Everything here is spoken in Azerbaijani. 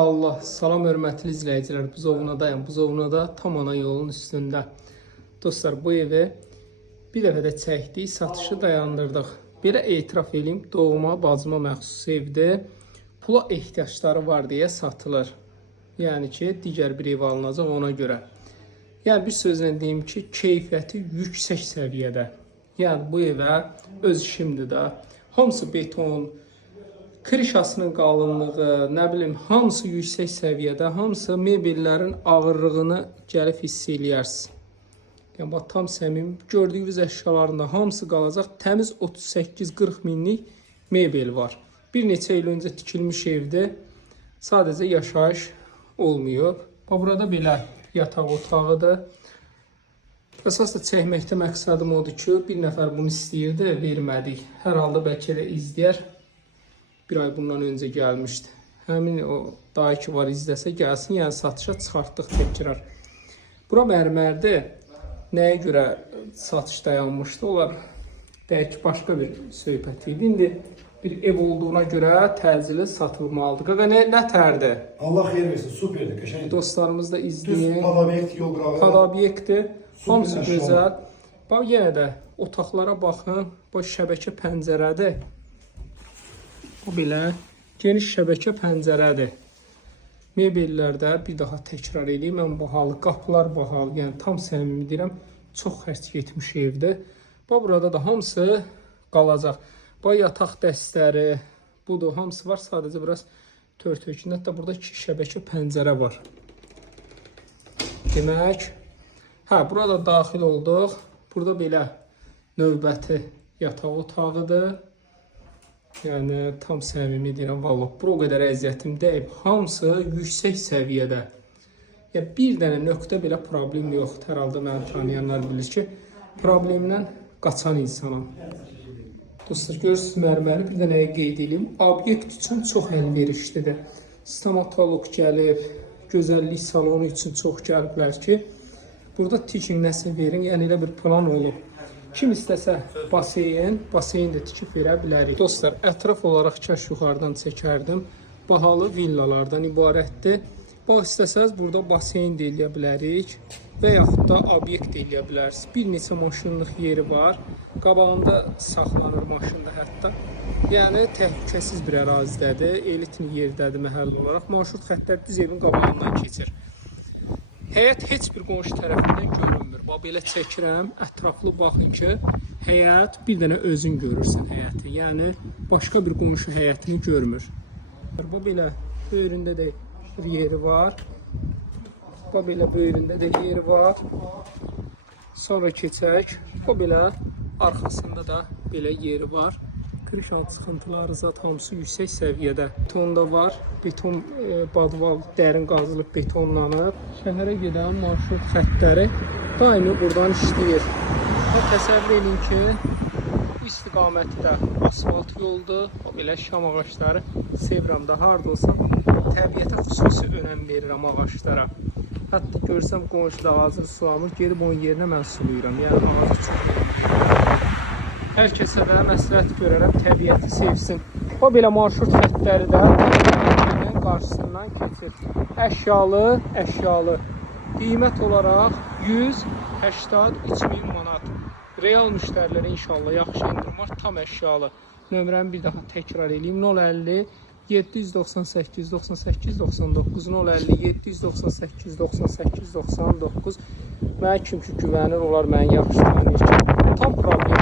Allah, salam hörmətli izləyicilər. Buzovnadayım. Buzovnada tam ana yolun üstündə. Dostlar, bu evi bir dəfə də çəkdik, satışı dayandırdıq. Belə etiraf edeyim, doğuma, bacıma məxsus evdir. Pula ehtiyacları var deyə satılır. Yəni ki, digər bir ev alınacaq ona görə. Yəni bir sözlə deyim ki, keyfiyyəti yüksək səviyyədə. Yəni bu evə öz işimdir də. Hamısı beton, krişasının qalınlığı, nə bilim, hamısı yüksək səviyyədə, hamısı mebellərin ağırlığını gəlib hiss eləyərsiniz. Yəni, bax, tam səmimi, gördüyünüz əşyaların da hamısı qalacaq. Təmiz 38-40 minlik mebel var. Bir neçə il öncə tikilmiş evdir. Sadəcə yaşayış olmuyor. Bax, burada belə yataq otağıdır. Əsas da çəkməkdə məqsədim odur ki, bir nəfər bunu istəyirdi, vermədik. Hər halda bəlkə də izləyər. Bir ay bundan öncə gəlmişdi. Həmin o daha ki var izləsə gəlsin, yəni satışa çıxartdıq təkrar. Bura mərmərdir. Nəyə görə satış dayanmışdı? Onlar bəlkə başqa bir söhbət idi. İndi bir ev olduğuna görə təcili satılmalıdır. Qaqa nə tərdir? Allah xeyir versin, superdir, qəşəngdir. Dostlarımız da izləyin. Düz pad-obyekt, yol qırağı. Pad-obyektdir. Hamısı gözəl. Bax, yenə də otaqlara baxın. Bu şəbəkə pəncərədir. O belə geniş şəbəkə pəncərədir. Mebellərdə bir daha təkrar edeyim, mən bahalı, qapılar bahalı, yəni tam səmimi deyirəm, çox xərc getmiş evdir. Bax, burada da hamısı qalacaq. Bax, yataq dəstləri, budur, hamısı var, sadəcə biraz tör-tökün. Hətta burada iki şəbəkə pəncərə var. Demək, burada daxil olduq. Burada belə növbəti yataq otağıdır. Yəni, tam səmimi deyirəm, vallahi, bu o qədər əziyyətim deyib, hamısı yüksək səviyyədə. Yəni, bir dənə nöqtə belə problem yoxdur. Hər halda məni tanıyanlar bilir ki, problemdən qaçan insanam. Dostlar, görürsünüz mərməri, bir dənəyə qeyd edeyim. Obyekt üçün çox əlverişlidir. Stomatolog gəlib, gözəllik salonu üçün çox gəliblər ki, burada tikin nəsə verin, yəni elə bir plan olub. Kim istəsə baseyn də tikib verə bilərik. Dostlar, ətraf olaraq kəş yuxarıdan çəkərdim. Bahalı villalardan ibarətdir. Bax, istəsəz burada baseyn də eləyə bilərik və yaxud da obyekt də eləyə bilərsiniz. Bir neçə maşınlıq yeri var. Qabağında saxlanır maşında hətta. Yəni, təhlükəsiz bir ərazidədir. Elitli yerdədir məhəllə olaraq. Marşrut xəttlər düz evin qabağından keçir. Həyət heç bir qonşu tərəfindən görünmür. Bax, belə çəkirəm, ətraflı baxın ki, həyət bir dənə özün görürsən həyəti. Yəni, başqa bir qonşu həyətini görmür. Bax, belə böyründə də yeri var. Bax, belə böyründə də yeri var. Sonra keçək. Bax, belə arxasında da belə yeri var. Kiriş alt sıxıntıları zat hamısı yüksək səviyyədə. Beton da var. Beton badval dərin qazılıb betonlanıb. Şəhərə gedən marşrut xəttləri daimi buradan işləyir. Təsəvvür edin ki, bu istiqamətdə asfalt yoldur. Belə şam ağaçları sevirəm də, harda olsa təbiətə xüsusi önəm verirəm ağaçlara. Hətta görsəm qonşu da ağacını sulamır, gedib onun yerinə mən sulayıram. Yəni ağacı çox verir. Hər kəsə də məsləhət görərəm, təbiəti sevsin. O belə marşrut xəttləri də təbiətin qarşısından keçir. Əşyalı. Qiymət olaraq 183.000 manat. Real müştərilərə inşallah yaxşı endirim var, tam əşyalı. Nömrəmi bir daha təkrar edeyim. 050 798 98 99 050 798 98 99. Mənə kim ki güvənir, onlar məni yaxşı tanıyır ki, tam problem